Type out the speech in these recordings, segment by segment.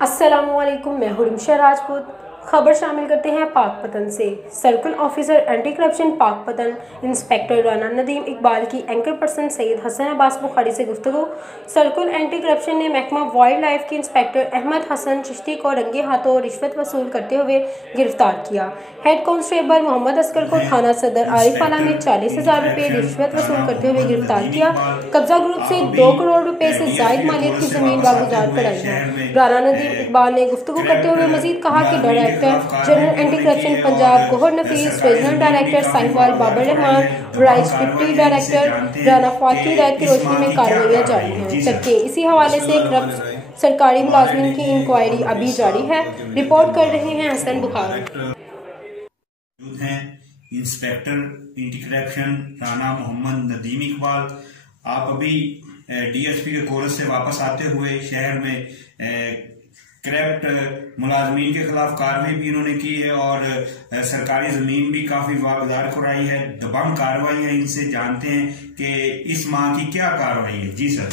अस्सलामुअलैकुम, मैं हूं रिमशा राजपूत। खबर शामिल करते हैं पाकपतन से। Circle officer anti corruption Pakpattan inspector Rana Nadeem Iqbal की एंकर पर्सन सैयद हसन अब्बास बुखारी से गुफ्तगू। सर्कल एंटी करप्शन ने महकमा वाइल्ड लाइफ के इंस्पेक्टर अहमद हसन चिश्ती को रंगे हाथों रिश्वत वसूल करते हुए गिरफ्तार किया। हेड कांस्टेबल मोहम्मद असगर को थाना सदर आरिफाला में 40,000 रुपये रिश्वत वसूल करते हुए गिरफ्तार किया। कब्जा ग्रुप से 2 करोड़ रुपए से जायद मालियत की जमीन बागुजार कराई है। राना नदीम इकबाल ने गुफ्तगू करते हुए मजीद कहा कि director general anti corruption Punjab Gohar Nafees, regional director Sahiwal Babar Rehman, राइस डिप्टी डायरेक्टर राना फातह की हिदायत की रोशनी में कार्रवाइयां जारी हैं, जबकि इसी हवाले से करप्ट सरकारी मुलाजमीन की इंक्वायरी अभी जारी है। रिपोर्ट कर रहे हैं Hasan Bukhari. Inspector anti corruption Rana Mohammad Nadeem Iqbal, आप अभी डीएसपी के कोर्स से वापस आते हुए शहर में करप्ट मुलाजमीन के खिलाफ कार्रवाई भी इन्होंने की है और सरकारी जमीन भी काफी वागदार कराई है। दबंग कार्रवाई है, इनसे जानते हैं कि इस माह की क्या कार्रवाई है। जी सर।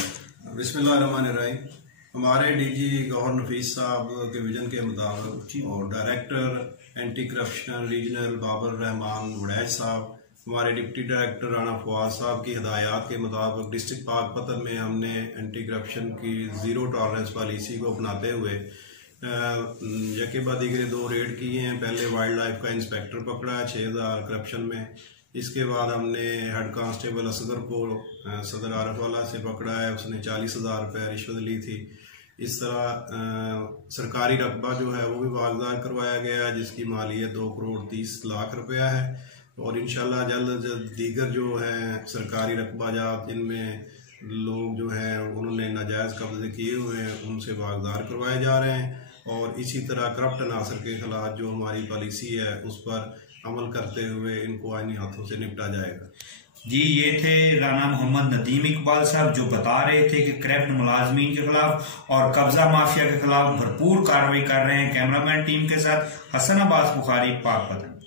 बिस्मिल्लाहिर्रहमानिर्रहीम। हमारे डीजी गौहर नफीस साहब के विजन के मुताबिक और director anti corruption regional Babar Rehman Waraich साहब, हमारे डिप्टी डायरेक्टर राना फवाद साहब की हिदायत के मुताबिक डिस्ट्रिक्ट पाकपतन में हमने एंटी करप्शन की जीरो टॉलरेंस पॉलिसी को अपनाते हुए यके बाद दीगरे 2 रेड किए हैं। पहले वाइल्ड लाइफ का इंस्पेक्टर पकड़ा है 6,000 करप्शन में। इसके बाद हमने हेड कांस्टेबल असगर को सदर आरिफवाला से पकड़ा है, उसने 40,000 रुपये रिश्वत ली थी। इस तरह सरकारी रकबा जो है वो भी वागदार करवाया गया है, जिसकी मालियत 2 करोड़ 30 लाख रुपया है। और इंशाल्लाह जल्द दीगर जो है सरकारी रकबा जात जिनमें लोग जो है उन्होंने नाजायज़ कब्जे किए हुए हैं उनसे वागदार करवाए जा रहे हैं। और इसी तरह करप्ट अनासर के खिलाफ जो हमारी पॉलिसी है उस पर अमल करते हुए इनको आईनी हाथों से निपटा जाएगा। जी, ये थे राना मोहम्मद नदीम इकबाल साहब जो बता रहे थे कि करप्ट मुलाजमीन के खिलाफ और कब्जा माफिया के खिलाफ भरपूर कार्रवाई कर रहे हैं। कैमरामैन टीम के साथ हसन अब्बास बुखारी, पाकपतन।